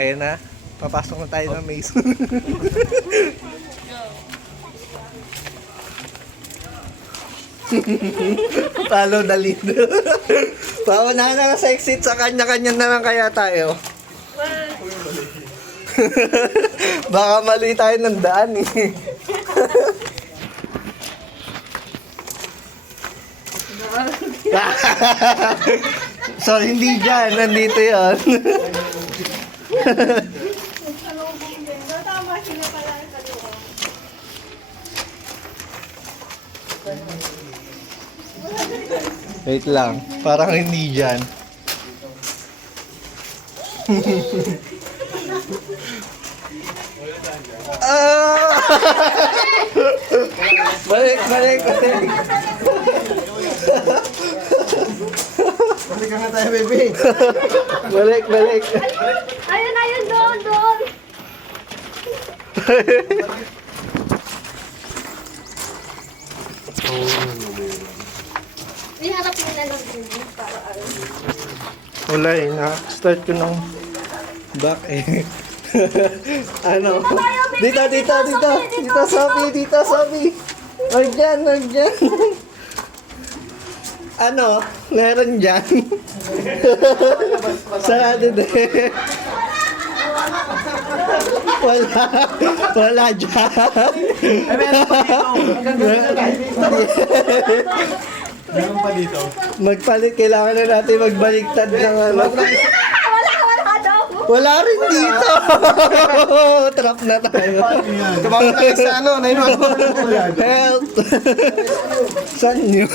Ayan na. Papasok na tayo ng maze. Follow the lead. Paunahan na sa exit, sa kanya-kanya na lang kaya tayo. Baka mali tayo ng daan eh. So hindi dyan, nandito yun. Wait lang, parang hindi dyan. Balik. Balik ka nga tayo, baby. Balik. Ayun, doon. Iharap mo na lang din para ano. Wala eh, na-start ko ng back eh. Ano? Dito, Sophie. Wag dyan. Ano? Meron dyan. Sarado din. Wala dyan. Ay, meron pa dito. Hanggang dito tayo. Meron pa dito. Magpalit, kailangan na natin magbaliktad ng ano. Wala daw. Wala rin dito. Trap na tayo. Tumawag tayo sa ano, 911. Help! Saan yun?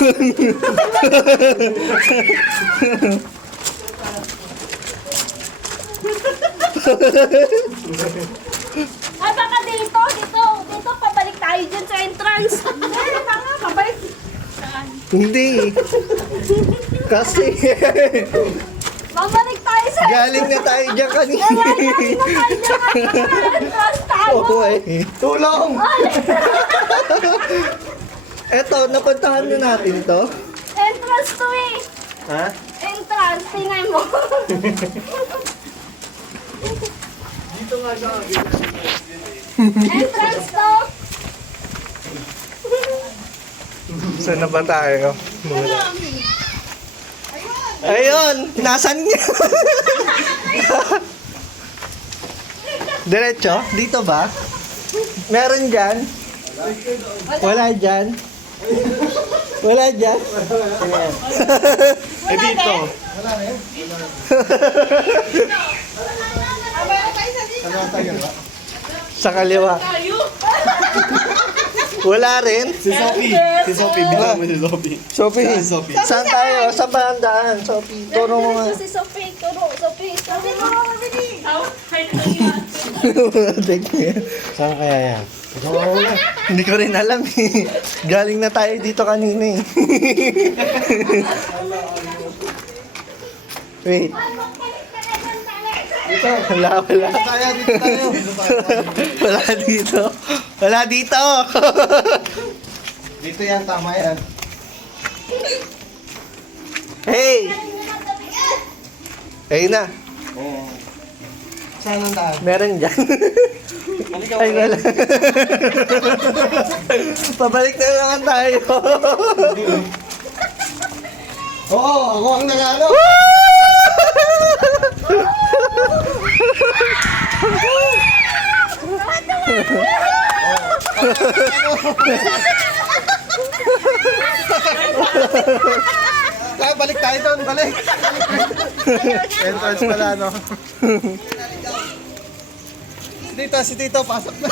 Ay, baka dito, pabalik tayo dyan sa entrance. Pabalik. Saan? Hindi. Kasi Babalik tayo sa galing na tayo dyan kanina. entrance tayo. Oo eh. Tulong! Eto, napuntahan na natin to. Entrance to eh. Ha? Entrance, tingnan mo. Dito nga siya. Entrance to. Saan na ba tayo? Ayun! Nasaan niya? Diretso? Dito ba? Meron dyan? Wala dyan? Wala dyan? Eh dito. Ano tayo ba? Sa kaliwa. Wala rin? Si Sophie. Bigyan mo si Sophie. Sophie, Sophie. saan tayo? Saan ba ang daan? Sophie, turo mo nga. Si Sophie, Sophie, mabili. Saan kaya yan? Hindi ko rin alam eh. Galing na tayo dito kanina eh. Wait. Wala. Dito tayo. Wala dito. Dito yan, tama yan. Hey! Ayun na. Oo. Saan ang daan? Meron dyan. Halika Ay, wala. Pabalik na naman tayo. Oo, ako ang nangalo. Balik tayo doon, balik. Entrance pala, no? Si Tito, pasok na.